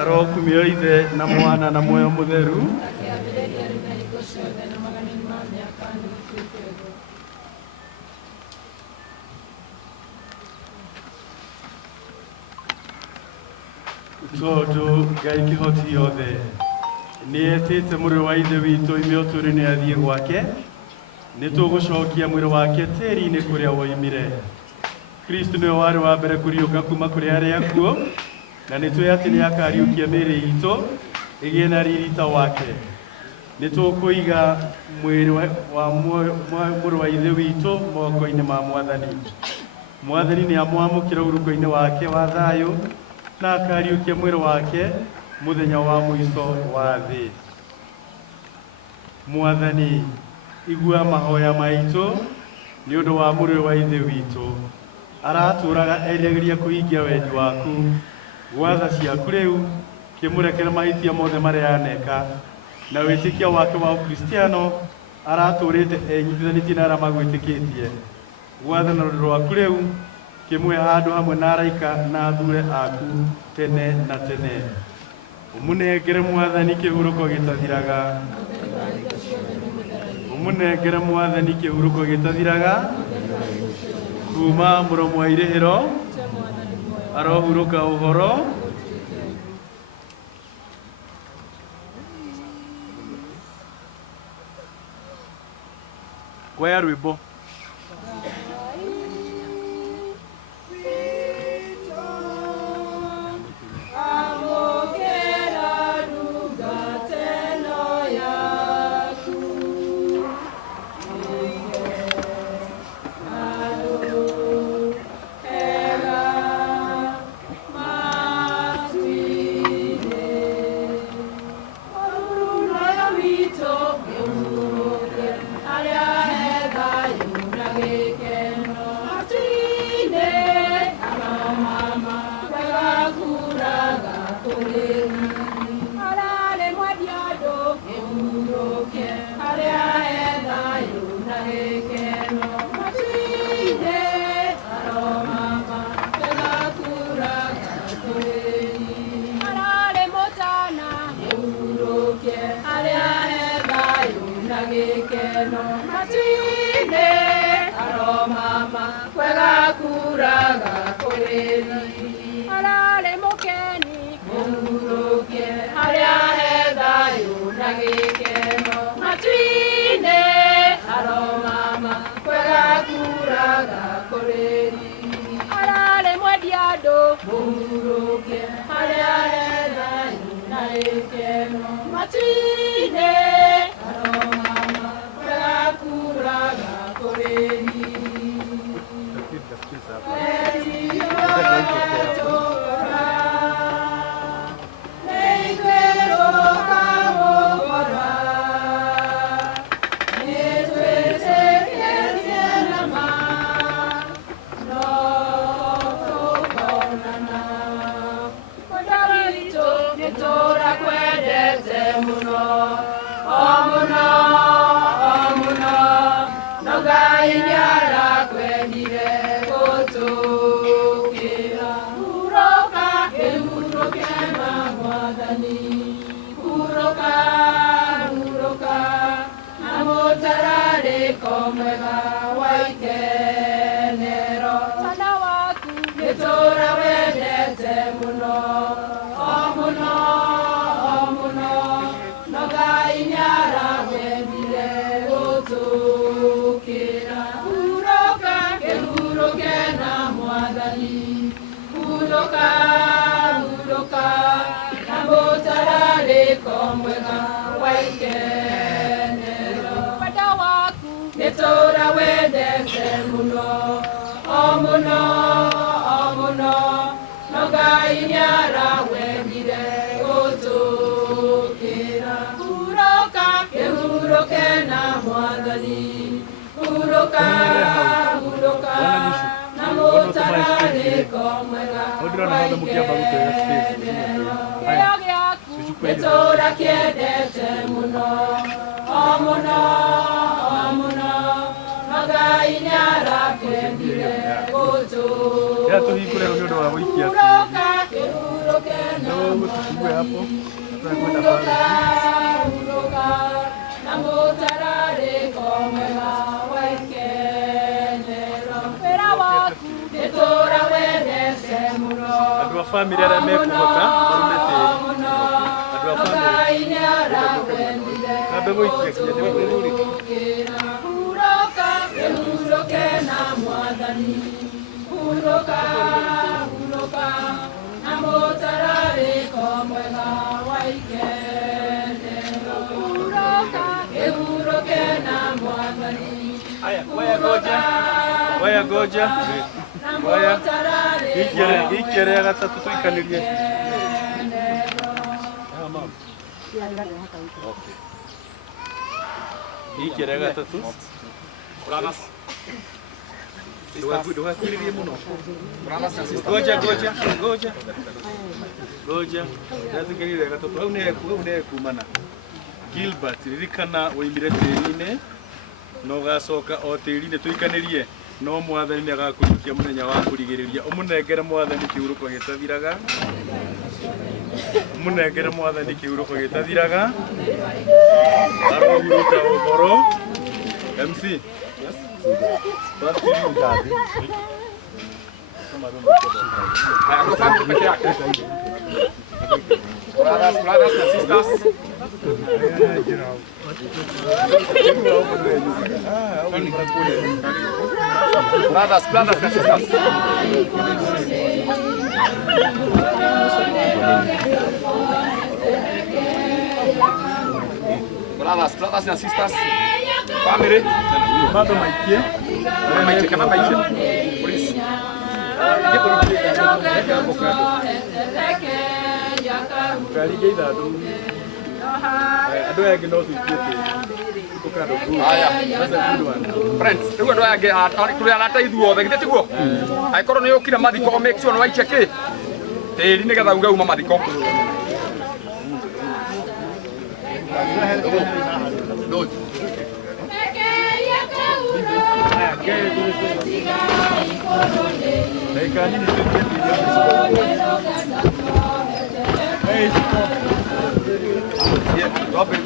Arokumio ithe na mwana na muoyo mutheru. Tondu Ngai kihoti yothe nietite mwiri wa ithe witu ime uturire athie gwake, nitugucokia mwiri wake tiri-ini kuria woimire. Kristo niwe wari wa mbere kuriuka kuma kuri aria akuo, na nitwe ati ni akariukia miri itu igie na riri ta wake. Nitukuiga mwiri wa mwiri wa ithe witu moko-ini ma Mwathani. Mwathani ni amwamukira uruko-ini wake wa thayu, na akariukia mwiri wake muthenya wa mwiso wa thi. Mwathani, igua mahoya maitu ni undu wa mwiri wa ithe witu araturaga erigeria kuhingia wendi waku. Gwatha ciaku riu kimurekera mahitia mothe maria aneka, na witikia wake wa Ukristiano araturite enyitithanitie na aria magwitikitie. Gwatha na rundu rwaku riu kimwe handu hamwe na araika na athure aku tene na tene. Umunengere Mwathani kihuruko gitathiraga. Umunengere Mwathani kihuruko gitathiraga. Kuma muromo wa irihiro arohuruka uhoro. Kwaya rwimbo. my space. Hold on, how the mukia bagu to your space. Aya. Suchukwe ile. Tora kiedete muno. Omuno, omuno. Magai nyara kendire kutu. Ya to hikule ndio wa wiki ya. Ndio tuchukue hapo. Tunakwenda pale. Na mutarare komela wakenero. Pera waku etora wedese muno. Adwa family ara mekubota barumete. Adwa family nyara kendire. Abe wiki ya kile. Uroke na mwadhani uroka na motarare komwega waikende uroke na mwadhani aya waya goja waya ikere gatatu tuikanirie okay ikere gatatu Bramas. Dua kiri dia muno. Bramas na sister. Goja. Nasi kiri dia kata tu une kumana. Gilbert ririkana woimire terine no gacoka o terine tuikanirie no mwathani ni agakurukia munenya wa kurigiriria umunengere mwathani kiuruko gitathiraga umunengere mwathani kiuruko gitathiraga arohuruta ogoro MC. Yes. What do you got? Brothers and sisters. Brothers and sisters. Brothers and sisters. Family. Mado maikie. Kama maikie. Please. Kaligeida do. Ado yake no tukiete. Tukado ku. Aya. Friends, tuko ndo yake tuli alata ithuo thegite tiguo. Aikoro ni ukira mathiko make sure no waikia ki. Tiri ni getha uga uma mathiko. Good. Robert,